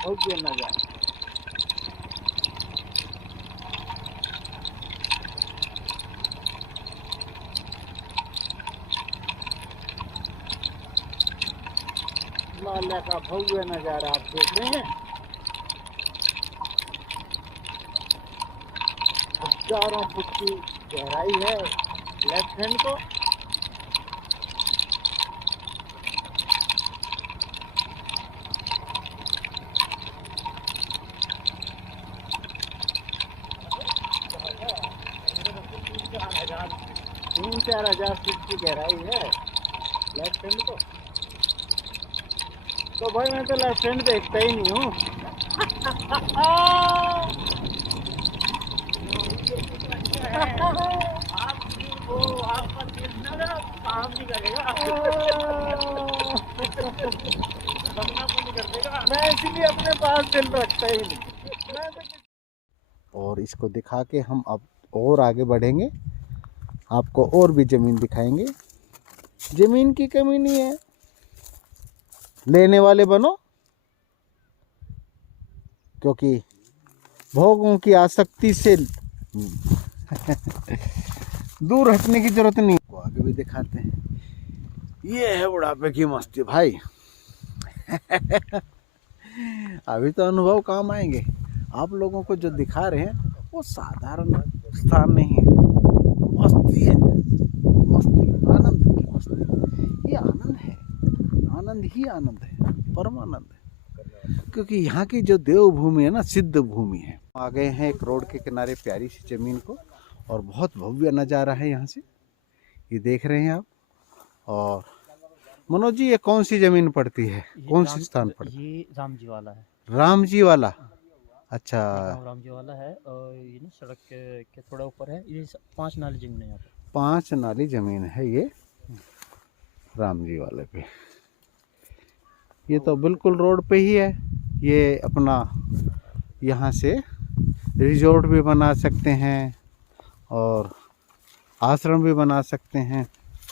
भव्य नजारा। हिमालय का भव्य नजारा आप देख रहे हैं। हजारों फुट की गहराई है लेफ्ट हैंड को। तीन चार हजार फीट की गहराई है लेफ्ट हैंड को। तो भाई मैं तो लेफ्ट हैंड देखता ही नहीं हूँ। आपका काम नहीं करेगा। मैं इसलिए अपने पास दिल रखता ही नहीं। और इसको दिखा के हम अब और आगे बढ़ेंगे, आपको और भी ज़मीन दिखाएंगे। ज़मीन की कमी नहीं है, लेने वाले बनो, क्योंकि भोगों की आसक्ति से दूर हटने की जरूरत नहीं। आगे भी दिखाते हैं। ये है बुढ़ापे की मस्ती भाई। अभी तो अनुभव काम आएंगे। आप लोगों को जो दिखा रहे हैं वो साधारण स्थान नहीं है, मस्ती है, मस्ती, आनंद की मस्ती। ये आनंद है, आनंद ही आनंद है, परम आनंद है। क्योंकि यहाँ की जो देवभूमि है ना, सिद्ध भूमि है। आ गए हैं एक रोड के किनारे प्यारी सी जमीन को, और बहुत भव्य नज़ारा है यहाँ से, ये देख रहे हैं आप। और मनोज जी, ये कौन सी जमीन पड़ती है, कौन सी स्थान पड़ता है? ये राम जी वाला है। राम जी वाला, अच्छा। राम जी वाला है, और ये ना सड़क के थोड़ा ऊपर है। ये 5 नाली जमीन है यहाँ पे। 5 नाली जमीन है ये राम जी वाले पे। ये तो बिल्कुल रोड पे ही है। ये अपना यहाँ से रिजॉर्ट भी बना सकते हैं और आश्रम भी बना सकते हैं।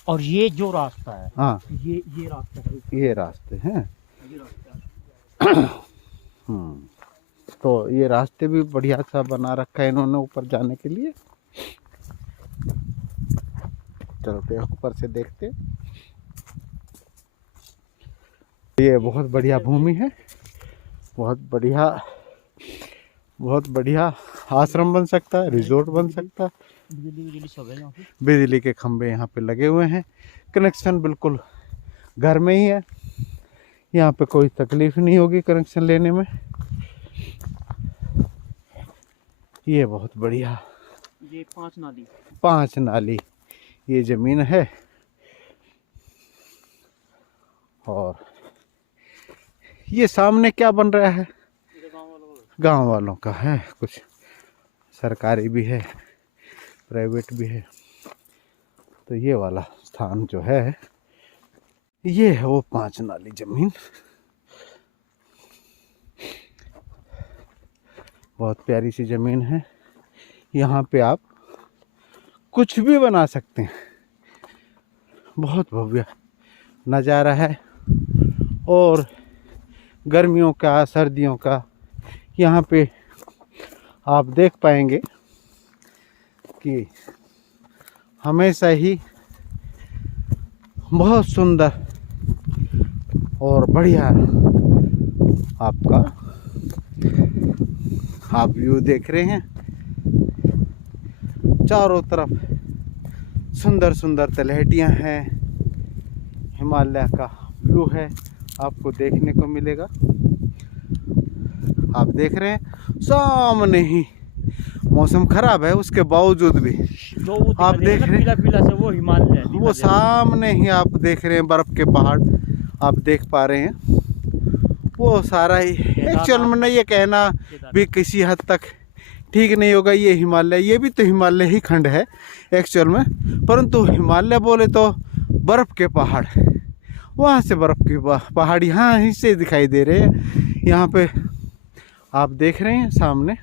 और ये जो रास्ता है, हाँ, ये रास्ता है, ये रास्ते हैं। ये रास्ता है। तो ये रास्ते भी बढ़िया सा बना रखा है इन्होंने ऊपर जाने के लिए। चलते हैं ऊपर से देखते। ये बहुत बढ़िया भूमि है, बहुत बढ़िया आश्रम बन सकता है, रिजॉर्ट बन सकता है। बिजली सब है यहाँ पे। बिजली के खंभे यहाँ पे लगे हुए हैं। कनेक्शन बिल्कुल घर में ही है, यहाँ पे कोई तकलीफ नहीं होगी कनेक्शन लेने में। ये बहुत बढ़िया, ये 5 नाली ये जमीन है। और ये सामने क्या बन रहा है? गांव वालों का है, कुछ सरकारी भी है, प्राइवेट भी है। तो ये वाला स्थान जो है, ये है वो 5 नाली जमीन। बहुत प्यारी सी जमीन है। यहाँ पे आप कुछ भी बना सकते हैं। बहुत भव्य नज़ारा है। और गर्मियों का, सर्दियों का यहाँ पे आप देख पाएंगे कि हमेशा ही बहुत सुंदर और बढ़िया आपका आप व्यू देख रहे हैं। चारों तरफ सुंदर सुंदर तलहटियाँ हैं, हिमालय का व्यू है, आपको देखने को मिलेगा। आप देख रहे हैं सामने ही, मौसम खराब है उसके बावजूद भी आप देख रहे हैं पीला से वो हिमालय, वो सामने ही आप देख रहे हैं, बर्फ के पहाड़ आप देख पा रहे हैं। वो सारा ही एक्चुअल में नहीं, ये कहना भी किसी हद तक ठीक नहीं होगा। ये हिमालय, ये भी तो हिमालय ही खंड है एक्चुअल में, परंतु हिमालय बोले तो बर्फ़ के पहाड़, वहाँ से बर्फ़ की पहाड़ यहाँ ही से दिखाई दे रहे हैं। यहाँ पे आप देख रहे हैं सामने,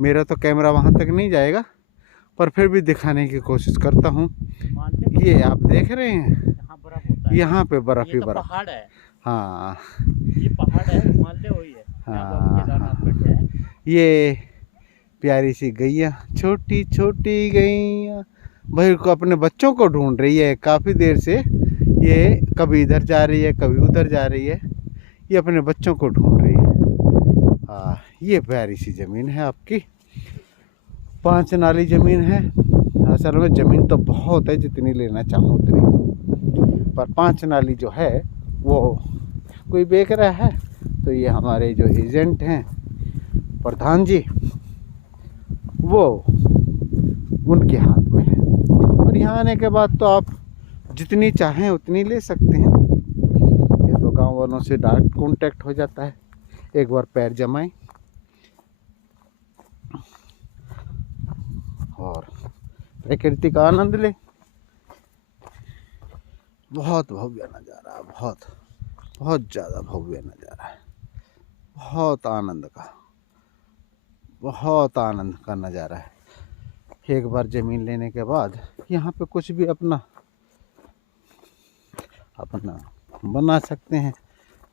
मेरा तो कैमरा वहाँ तक नहीं जाएगा, पर फिर भी दिखाने की कोशिश करता हूँ। ये आप देख रहे हैं, यहाँ पे बर्फ़ ही बर्फ़। पहाड़ है। हाँ, ये पहाड़ है, हिमालय वही है। हाँ। यहाँ पर हम केदारनाथ बैठे हैं। ये प्यारी सी गैया, छोटी छोटी गैया भाई को अपने बच्चों को ढूंढ रही है काफ़ी देर से। ये कभी इधर जा रही है, कभी उधर जा रही है, ये अपने बच्चों को ढूंढ रही है। ये प्यारी सी ज़मीन है आपकी, 5 नाली ज़मीन है। असल में ज़मीन तो बहुत है, जितनी लेना चाहो उतनी, पर 5 नाली जो है वो कोई बेच रहा है। तो ये हमारे जो एजेंट हैं प्रधान जी, वो उनके हाथ में है। और यहाँ आने के बाद तो आप जितनी चाहें उतनी ले सकते हैं। ये तो गांव वालों से डायरेक्ट कांटेक्ट हो जाता है। एक बार पैर जमाएं और प्रकृति का आनंद लें। बहुत भव्य नज़ारा, बहुत ज़्यादा भव्य नज़ारा है। बहुत आनंद का नज़ारा है। एक बार ज़मीन लेने के बाद यहाँ पे कुछ भी अपना बना सकते हैं।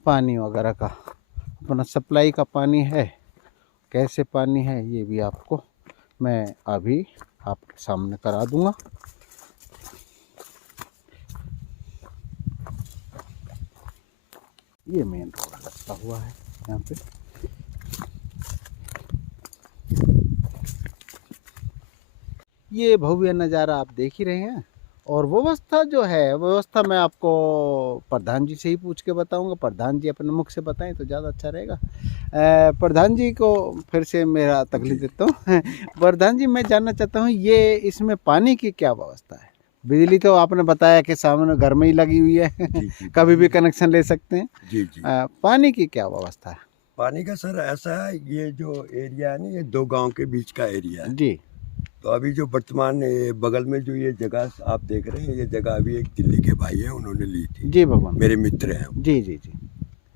पानी वगैरह का अपना सप्लाई का पानी है, कैसे पानी है ये भी आपको मैं अभी आपके सामने करा दूंगा। ये मेन रोड लगता हुआ है यहाँ पे। ये भव्य नज़ारा आप देख ही रहे हैं। और व्यवस्था जो है, व्यवस्था मैं आपको प्रधान जी से ही पूछ के बताऊंगा। प्रधान जी अपने मुख से बताएं तो ज़्यादा अच्छा रहेगा। प्रधान जी को फिर से मेरा तकलीफ देता हूँ। प्रधान जी, मैं जानना चाहता हूँ ये इसमें पानी की क्या व्यवस्था है? बिजली तो आपने बताया कि सामने घर में ही लगी हुई है, जी, कभी भी कनेक्शन ले सकते हैं। जी जी। पानी की क्या व्यवस्था है? पानी का सर ऐसा है, ये जो एरिया है ना, ये 2 गांव के बीच का एरिया है। जी। तो अभी जो वर्तमान बगल में जो ये जगह आप देख रहे हैं, ये जगह अभी एक दिल्ली के भाई है, उन्होंने ली थी। जी भगवान। मेरे मित्र हैं। जी जी जी।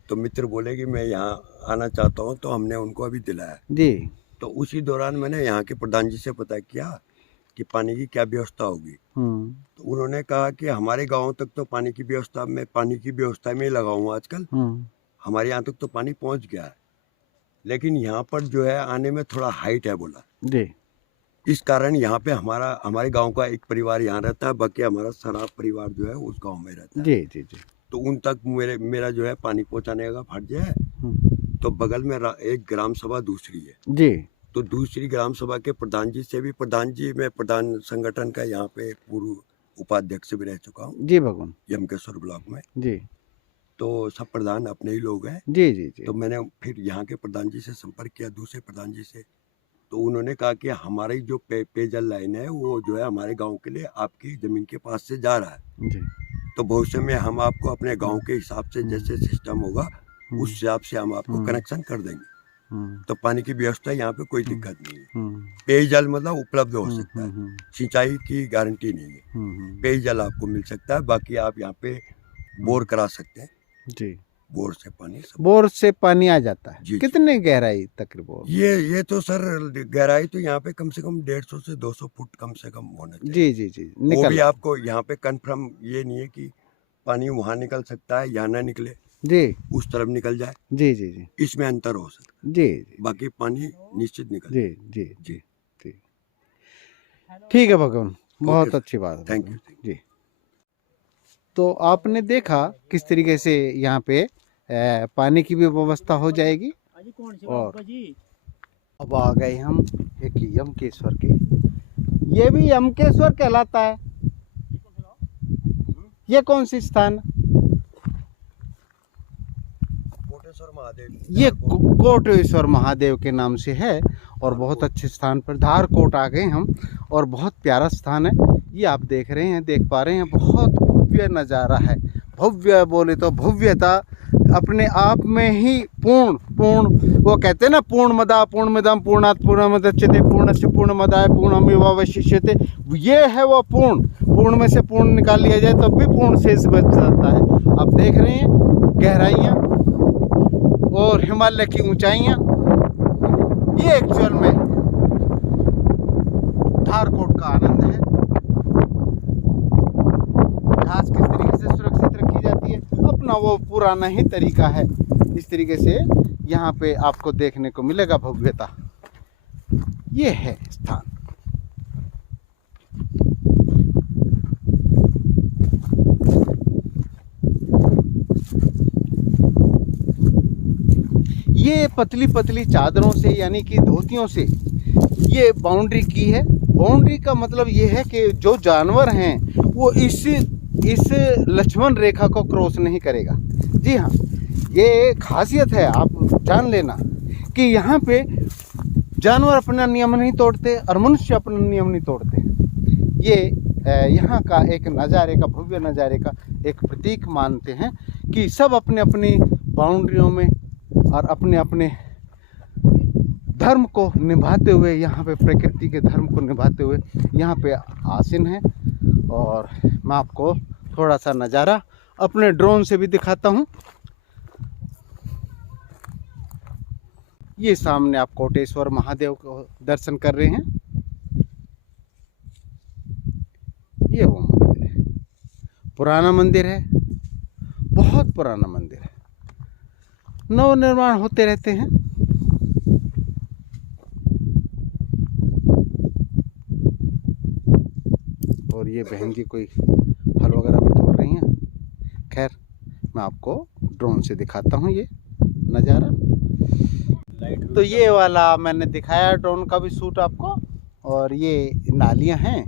तो मित्र बोले कि मैं यहाँ आना चाहता हूँ, तो हमने उनको अभी दिलाया। जी। तो उसी दौरान मैंने यहाँ के प्रधान जी से पता किया कि पानी की क्या व्यवस्था होगी। तो उन्होंने कहा कि हमारे गाँव तक तो पानी की व्यवस्था में ही लगा हूँ आजकल। हमारे यहाँ तक तो पानी पहुँच गया है, लेकिन यहाँ पर जो है आने में थोड़ा हाइट है बोला जी। इस कारण यहाँ पे हमारे गांव का एक परिवार यहाँ रहता है, बाकी हमारा सारा परिवार जो है उस गांव में रहता है। जी जी जी। तो उन तक मेरा जो है पानी पहुँचाने का फर्ज है। तो बगल में एक ग्राम सभा दूसरी है जी। तो दूसरी ग्राम सभा के प्रधान जी से भी, प्रधान जी मैं प्रधान संगठन का यहाँ पे पूर्व उपाध्यक्ष भी रह चुका हूँ जी भगवान। यमकेश्वर ब्लॉक में। जी। तो सब प्रधान अपने ही लोग हैं। जी जी जी। तो मैंने फिर यहाँ के प्रधान जी से संपर्क किया, दूसरे प्रधान जी से। तो उन्होंने कहा कि हमारी जो पेयजल लाइन है वो जो है हमारे गांव के लिए आपकी ज़मीन के पास से जा रहा है। जी। तो भविष्य में हम आपको अपने गांव के हिसाब से जैसे सिस्टम होगा उस हिसाब से हम आपको कनेक्शन कर देंगे। तो पानी की व्यवस्था यहाँ पे कोई दिक्कत नहीं है। पेयजल मतलब उपलब्ध हो सकता है, सिंचाई की गारंटी नहीं है। पेयजल आपको मिल सकता है, बाकी आप यहाँ पे बोर करा सकते हैं। जी। बोर से पानी आ जाता है। जी, कितने गहराई तकरीबन? ये तो सर गहराई तो यहाँ पे कम से कम 150 से 200 फुट कम से कम होना चाहिए। जी जी जी। वो भी आपको यहाँ पे कंफर्म ये नहीं है कि पानी वहाँ निकल सकता है या ना निकले, जी उस तरफ निकल जाए। जी जी जी। इसमें अंतर हो सकता है। जी। बाकी पानी निश्चित निकल। जी जी जी जी। ठीक है भगवान, बहुत अच्छी बात है। थैंक यू जी। तो आपने देखा किस तरीके से यहाँ पे पानी की भी व्यवस्था हो जाएगी। और अब आ गए हम एक यमकेश्वर के, ये भी यमकेश्वर कहलाता है। ये कौन सी स्थान? कोटेश्वर महादेव। ये कोटेश्वर महादेव के नाम से है और बहुत अच्छे स्थान पर धारकोट आ गए हम। और बहुत प्यारा स्थान है ये, आप देख रहे हैं, देख पा रहे हैं। बहुत भव्य नज़ारा है। भव्य बोले तो भव्यता अपने आप में ही पूर्ण वो कहते हैं ना, पूर्णमिदं पूर्णात् पूर्णमुदच्यते पूर्णस्य पूर्णमादाय पूर्णमेवावशिष्यते। ये है वो पूर्ण में से पूर्ण निकाल लिया जाए तब भी पूर्ण शेष बच जाता है। आप देख रहे हैं गहराइयाँ और हिमालय की ऊंचाइयाँ। ये एक्चुअल में धारकोट का आनंद है। घास किस तरीके से सुरक्षित रखी जाती है, अपना वो पुराना ही तरीका है। इस तरीके से यहाँ पे आपको देखने को मिलेगा भव्यता। ये है स्थान। ये पतली पतली चादरों से यानी कि धोतियों से ये बाउंड्री की है। बाउंड्री का मतलब ये है कि जो जानवर हैं वो इस लक्ष्मण रेखा को क्रॉस नहीं करेगा। जी हाँ, ये खासियत है, आप जान लेना कि यहाँ पे जानवर अपना नियम नहीं तोड़ते और मनुष्य अपना नियम नहीं तोड़ते। ये यहाँ का एक नज़ारे का, भव्य नज़ारे का एक प्रतीक मानते हैं कि सब अपने अपनी बाउंड्रियों में और अपने अपने धर्म को निभाते हुए, यहाँ पे प्रकृति के धर्म को निभाते हुए यहाँ पे आसीन हैं। और मैं आपको थोड़ा सा नज़ारा अपने ड्रोन से भी दिखाता हूँ। ये सामने आप कोटेश्वर महादेव को दर्शन कर रहे हैं। ये वो मंदिर है, पुराना मंदिर है, बहुत पुराना मंदिर है, नव निर्माण होते रहते हैं। और ये बहन जी कोई फल वगैरह भी तोड़ रही हैं। खैर, मैं आपको ड्रोन से दिखाता हूँ ये नज़ारा। तो ये वाला मैंने दिखाया ड्रोन का भी शूट आपको। और ये नालियाँ हैं।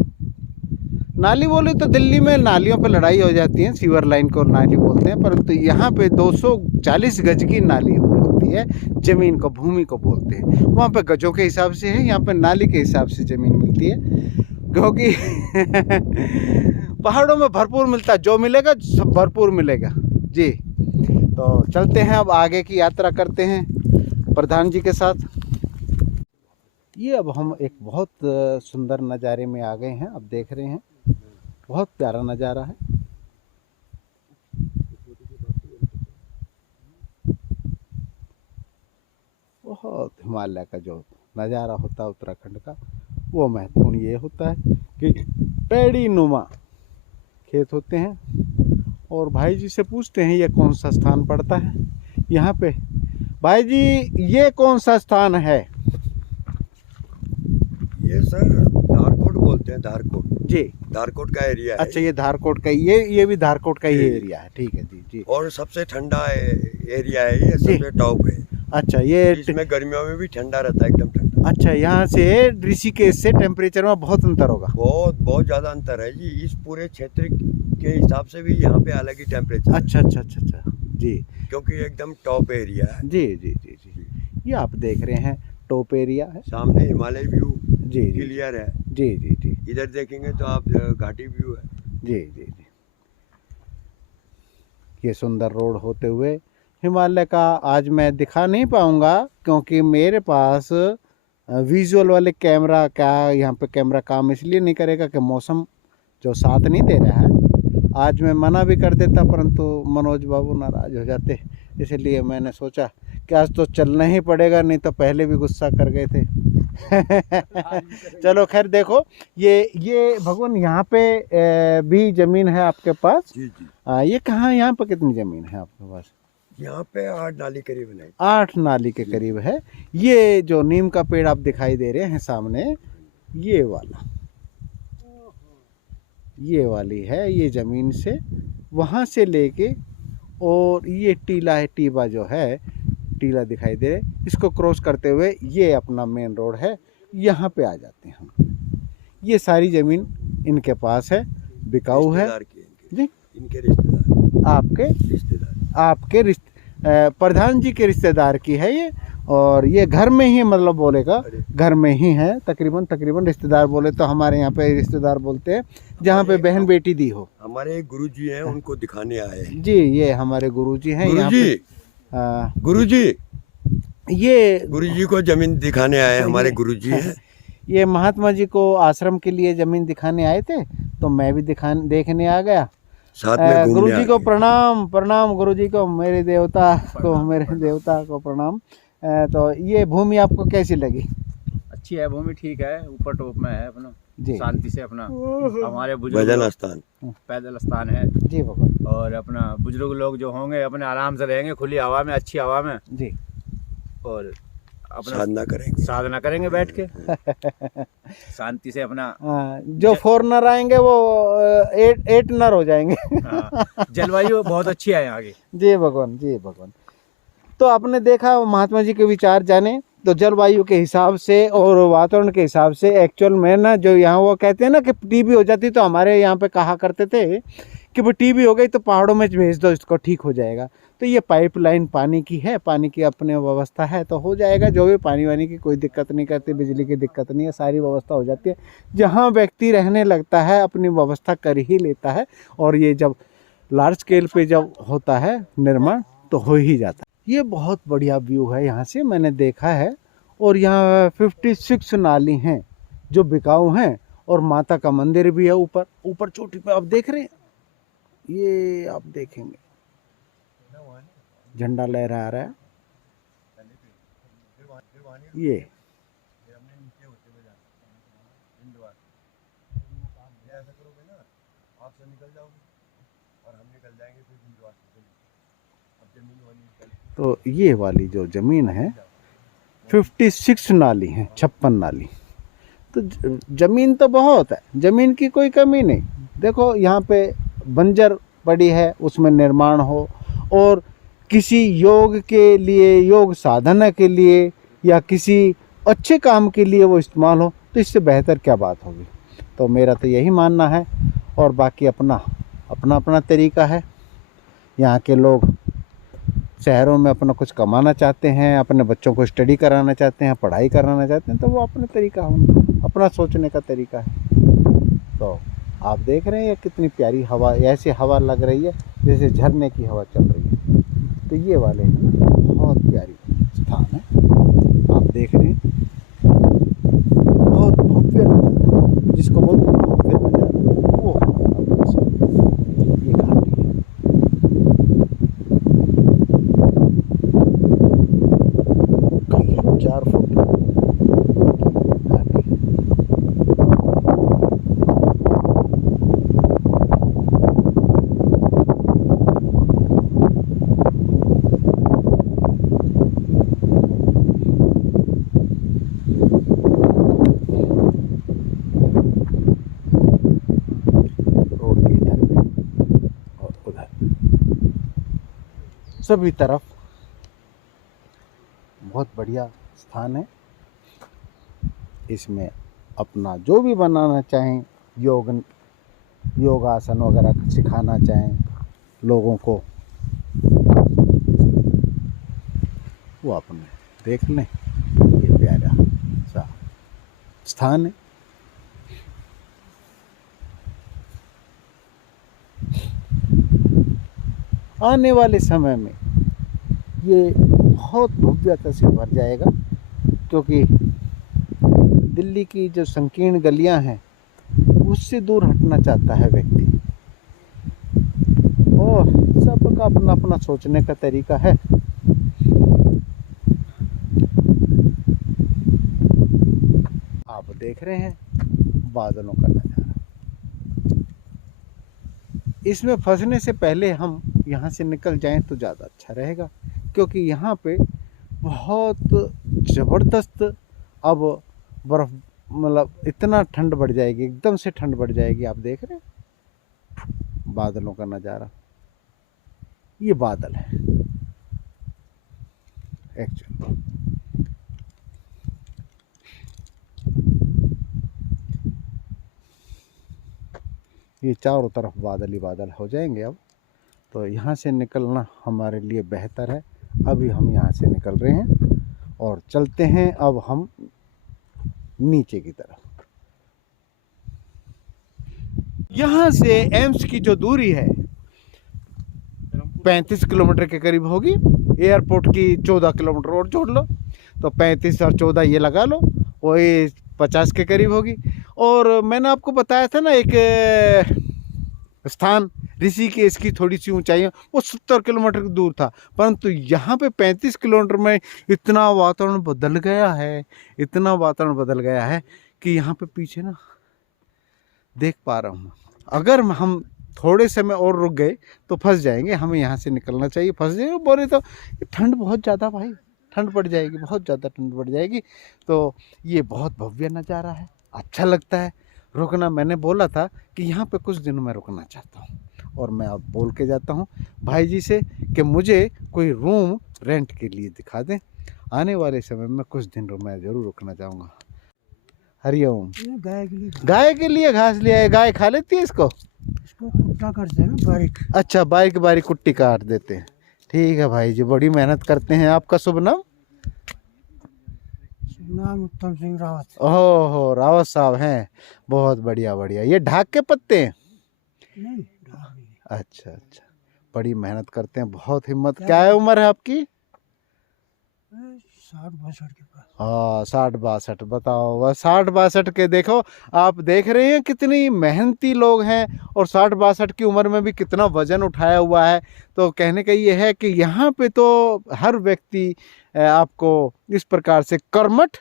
नाली बोले तो दिल्ली में नालियों पे लड़ाई हो जाती है, सीवर लाइन को नाली बोलते हैं, परंतु यहाँ पे 240 गज की नाली होती है। ज़मीन को, भूमि को बोलते हैं। वहाँ पे गजों के हिसाब से है, यहाँ पे नाली के हिसाब से ज़मीन मिलती है, क्योंकि पहाड़ों में भरपूर मिलता है, जो मिलेगा सब भरपूर मिलेगा जी। तो चलते हैं, अब आगे की यात्रा करते हैं प्रधान जी के साथ। ये अब हम एक बहुत सुंदर नज़ारे में आ गए हैं। अब देख रहे हैं, बहुत प्यारा नज़ारा है। बहुत हिमालय का जो नज़ारा होता है उत्तराखंड का, वो महत्वपूर्ण ये होता है कि पेड़ी नुमा खेत होते हैं। और भाई जी से पूछते हैं ये कौन सा स्थान पड़ता है यहाँ पे। भाई जी, ये कौन सा स्थान है? ये सर धारकोट बोलते हैं, धारकोट जी, धारकोट का एरिया है। अच्छा, ये धारकोट का, ये भी धारकोट का ही एरिया है। ठीक है जी जी। और सबसे ठंडा एरिया है ये, सबसे टॉप है। अच्छा, ये इसमें गर्मियों में भी ठंडा रहता है, एकदम ठंडा। अच्छा, यहाँ से ऋषिकेश से टेम्परेचर में बहुत अंतर होगा? बहुत ज़्यादा अंतर है जी। इस पूरे क्षेत्र के हिसाब से भी यहाँ पे अलग ही टेम्परेचर। अच्छा अच्छा अच्छा अच्छा जी, क्योंकि एकदम टॉप एरिया है। जी जी जी जी। ये आप देख रहे हैं टॉप एरिया है। सामने हिमालय व्यू जी जी क्लियर है। जी जी जी इधर देखेंगे तो आप घाटी व्यू है। जी जी जी। ये सुंदर रोड होते हुए हिमालय का आज मैं दिखा नहीं पाऊंगा, क्योंकि मेरे पास विजुअल वाले कैमरा का, यहाँ पे कैमरा काम इसलिए नहीं करेगा कि मौसम जो साथ नहीं दे रहा है। आज मैं मना भी कर देता, परंतु मनोज बाबू नाराज़ हो जाते, इसलिए मैंने सोचा कि आज तो चलना ही पड़ेगा, नहीं तो पहले भी गुस्सा कर गए थे। चलो खैर, देखो ये भगवान, यहाँ पे भी ज़मीन है आपके पास? जी जी। ये कहाँ, यहाँ पे कितनी ज़मीन है आपके पास? यहाँ पे 8 नाली करीब है। 8 नाली के करीब है। ये जो नीम का पेड़ आप दिखाई दे रहे हैं सामने, ये वाला, ये वाली है। ये ज़मीन से वहाँ से लेके, और ये टीला है, टीबा जो है, टीला दिखाई दे रहा है, इसको क्रॉस करते हुए ये अपना मेन रोड है, यहाँ पे आ जाते हैं हम। ये सारी ज़मीन इनके पास है, बिकाऊ है जी। इनके रिश्तेदार, आपके प्रधान जी के रिश्तेदार की है ये। और ये घर में ही, मतलब बोलेगा घर में ही है, तकरीबन रिश्तेदार बोले तो हमारे यहाँ पे रिश्तेदार बोलते हैं जहाँ पे बहन बेटी दी हो। हमारे गुरुजी हैं, उनको दिखाने आए हैं जी। ये हमारे गुरुजी हैं यहाँ पे। गुरुजी, ये गुरुजी को जमीन दिखाने आए, हमारे गुरुजी हैं। ये महात्मा जी को आश्रम के लिए जमीन दिखाने आए थे, तो मैं भी देखने आ गया। साथ में घूमने गुरुजी को आ गए। प्रणाम गुरुजी को, मेरे देवता को प्रणाम। तो ये भूमि आपको कैसी लगी? अच्छी है भूमि, ठीक है, ऊपर टॉप में है अपना, जी। शांति से अपना हमारे भजन बुजुर्ग स्थान, पैदल स्थान है जी बाबा। और अपना बुजुर्ग लोग जो होंगे अपने आराम से रहेंगे, खुली हवा में, अच्छी हवा में जी। और अपना साधना करेंगे। साधना करेंगे बैठ के शांति से अपना। हाँ, जो फॉरनर आएंगे वो एट नर हो जाएंगे। हाँ, जलवायु बहुत अच्छी है यहाँ की। जय भगवान, जय भगवान। तो आपने देखा महात्मा जी के विचार जाने, तो जलवायु के हिसाब से और वातावरण के हिसाब से एक्चुअल में ना, जो यहाँ वो कहते हैं ना कि टीबी हो जाती, तो हमारे यहाँ पे कहा करते थे कि वो टीबी हो गई तो पहाड़ों में भेज दो, इसको ठीक हो जाएगा। तो ये पाइपलाइन पानी की है, पानी की अपनी व्यवस्था है तो हो जाएगा। जो भी पानी वानी की कोई दिक्कत नहीं करती, बिजली की दिक्कत नहीं है, सारी व्यवस्था हो जाती है। जहाँ व्यक्ति रहने लगता है अपनी व्यवस्था कर ही लेता है, और ये जब लार्ज स्केल पे जब होता है निर्माण तो हो ही जाता है। ये बहुत बढ़िया व्यू है यहाँ से, मैंने देखा है। और यहाँ 56 नाली हैं जो बिकाऊ हैं, और माता का मंदिर भी है ऊपर ऊपर चोटी पे। आप देख रहे हैं, ये आप देखेंगे झंडा लहरा रहा है। ये तो ये वाली जो जमीन है 56 नाली है, 56 नाली। तो जमीन तो बहुत है, जमीन की कोई कमी नहीं। देखो यहाँ पे बंजर पड़ी है, उसमें निर्माण हो, और किसी योग के लिए, योग साधना के लिए, या किसी अच्छे काम के लिए वो इस्तेमाल हो, तो इससे बेहतर क्या बात होगी। तो मेरा तो यही मानना है। और बाकी अपना अपना तरीका है। यहाँ के लोग शहरों में अपना कुछ कमाना चाहते हैं, अपने बच्चों को स्टडी कराना चाहते हैं, पढ़ाई कराना चाहते हैं, तो वो अपने तरीका है, उनका अपना सोचने का तरीका है। तो आप देख रहे हैं कितनी प्यारी हवा, ऐसी हवा लग रही है जैसे झरने की हवा चल रही है। तो ये वाले हैं ना, बहुत प्यारी स्थान है, आप देख रहे हैं। बहुत भव्य नज़ारा, जिसको बोलते हैं भव्य नज़ारा, वो ये घाटी है। कई 1000 फुट घाटी है। रोड के इधर भी और उधर सभी तरफ बहुत बढ़िया स्थान है। इसमें अपना जो भी बनाना चाहें, योगासन वगैरह सिखाना चाहें लोगों को, वो अपने देख लें। ये प्यारा सा स्थान है। आने वाले समय में ये बहुत भव्यता से भर जाएगा, क्योंकि दिल्ली की जो संकीर्ण गलियां हैं उससे दूर हटना चाहता है व्यक्ति, और सबका अपना अपना सोचने का तरीका है। आप देख रहे हैं बादलों का नज़ारा। इसमें फंसने से पहले हम यहाँ से निकल जाएं तो ज़्यादा अच्छा रहेगा, क्योंकि यहाँ पे बहुत ज़बरदस्त अब बर्फ़, मतलब इतना ठंड बढ़ जाएगी, एकदम से ठंड बढ़ जाएगी। आप देख रहे हैं बादलों का नज़ारा, ये बादल है एक्चुअली। ये चारों तरफ बादल ही बादल हो जाएंगे अब। तो यहाँ से निकलना हमारे लिए बेहतर है। अभी हम यहाँ से निकल रहे हैं और चलते हैं अब हम नीचे की तरफ। यहाँ से एम्स की जो दूरी है 35 किलोमीटर के करीब होगी। एयरपोर्ट की 14 किलोमीटर और जोड़ लो तो 35 और 14 ये लगा लो, वही 50 के करीब होगी। और मैंने आपको बताया था ना एक स्थान ऋषिकेश की थोड़ी सी ऊंचाई है, वो 70 किलोमीटर दूर था, परंतु यहाँ पे 35 किलोमीटर में इतना वातावरण बदल गया है, इतना वातावरण बदल गया है कि यहाँ पे पीछे ना देख पा रहा हूँ। अगर हम थोड़े समय और रुक गए तो फंस जाएंगे, हमें यहाँ से निकलना चाहिए। फंस जाएंगे बोले तो ठंड बहुत ज़्यादा भाई, ठंड पड़ जाएगी, बहुत ज़्यादा ठंड पड़ जाएगी। तो ये बहुत भव्य नज़ारा है, अच्छा लगता है। रुकना, मैंने बोला था कि यहाँ पे कुछ दिन मैं रुकना चाहता हूँ, और मैं अब बोल के जाता हूँ भाई जी से कि मुझे कोई रूम रेंट के लिए दिखा दें। आने वाले समय में कुछ दिन मैं ज़रूर रुकना चाहूँगा। हरिओम। गाय के लिए घास लिया है, गाय खा लेती है इसको कुट्टा करते हैं ना बारीक। अच्छा, बारीक बारीक कुट्टी काट देते हैं। ठीक है भाई जी, बड़ी मेहनत करते हैं। आपका शुभ नाम? नाम उत्तम सिंह रावत। ओहो, रावत साहब हैं, बहुत बढ़िया बढ़िया। ये ढाक के पत्ते हैं? नहीं, अच्छा अच्छा, बड़ी मेहनत करते हैं, बहुत हिम्मत। क्या है उम्र है आपकी? 60-62 के पास। हाँ, 60-62। बताओ, वह 60-62 के, देखो आप देख रहे हैं कितनी मेहनती लोग हैं, और 60-62 की उम्र में भी कितना वजन उठाया हुआ है। तो कहने का ये है कि यहाँ पे तो हर व्यक्ति आपको इस प्रकार से कर्मठ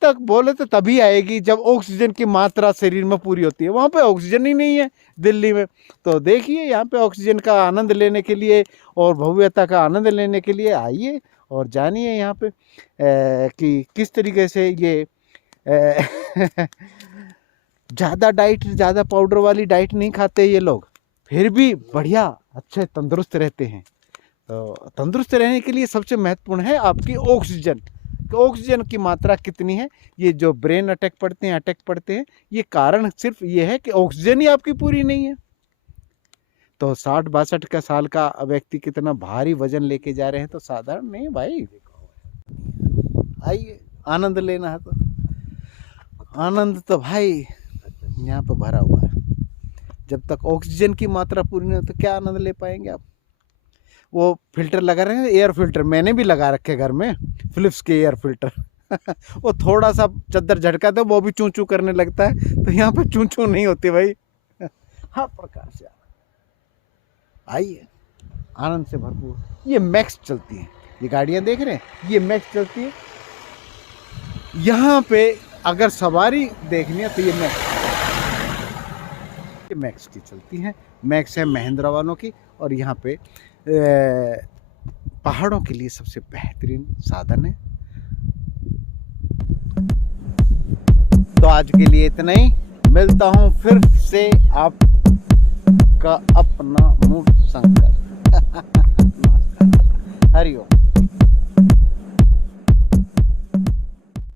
तक बोले तो तभी आएगी जब ऑक्सीजन की मात्रा शरीर में पूरी होती है। वहाँ पे ऑक्सीजन ही नहीं है दिल्ली में। तो देखिए, यहाँ पे ऑक्सीजन का आनंद लेने के लिए और भव्यता का आनंद लेने के लिए आइए और जानिए यहाँ पे कि किस तरीके से ये ज़्यादा पाउडर वाली डाइट नहीं खाते ये लोग, फिर भी बढ़िया अच्छे तंदुरुस्त रहते हैं। तो तंदुरुस्त रहने के लिए सबसे महत्वपूर्ण है आपकी ऑक्सीजन। तो ऑक्सीजन की मात्रा कितनी है, ये जो ब्रेन अटैक पड़ते हैं, ये कारण सिर्फ ये है कि ऑक्सीजन ही आपकी पूरी नहीं है। तो 60-62 का साल का व्यक्ति कितना भारी वजन लेके जा रहे हैं, तो साधारण नहीं भाई। आइए, आनंद लेना है तो आनंद तो भाई यहाँ पे भरा हुआ है। जब तक ऑक्सीजन की मात्रा पूरी नहीं हो तो क्या आनंद ले पाएंगे आप। वो फिल्टर लगा रहे हैं, एयर फिल्टर, मैंने भी लगा रखे घर में, फिलिप्स के एयर फिल्टर। वो थोड़ा सा चद्दर झटका दो वो भी चूं चूं करने लगता है, तो यहाँ पे चूं चूं नहीं होती भाई। हाँ, प्रकार से आइए, आनंद से भरपूर। ये मैक्स चलती है, ये गाड़ियाँ देख रहे हैं, ये मैक्स चलती है। यहाँ पे अगर सवारी देखनी है तो ये मैक्स की चलती है। मैक्स है महिंद्रा वालों की, और यहाँ पे पहाड़ों के लिए सबसे बेहतरीन साधन है। तो आज के लिए इतना ही, मिलता हूँ फिर से आपका अपना मूड शंकर। हरिओम।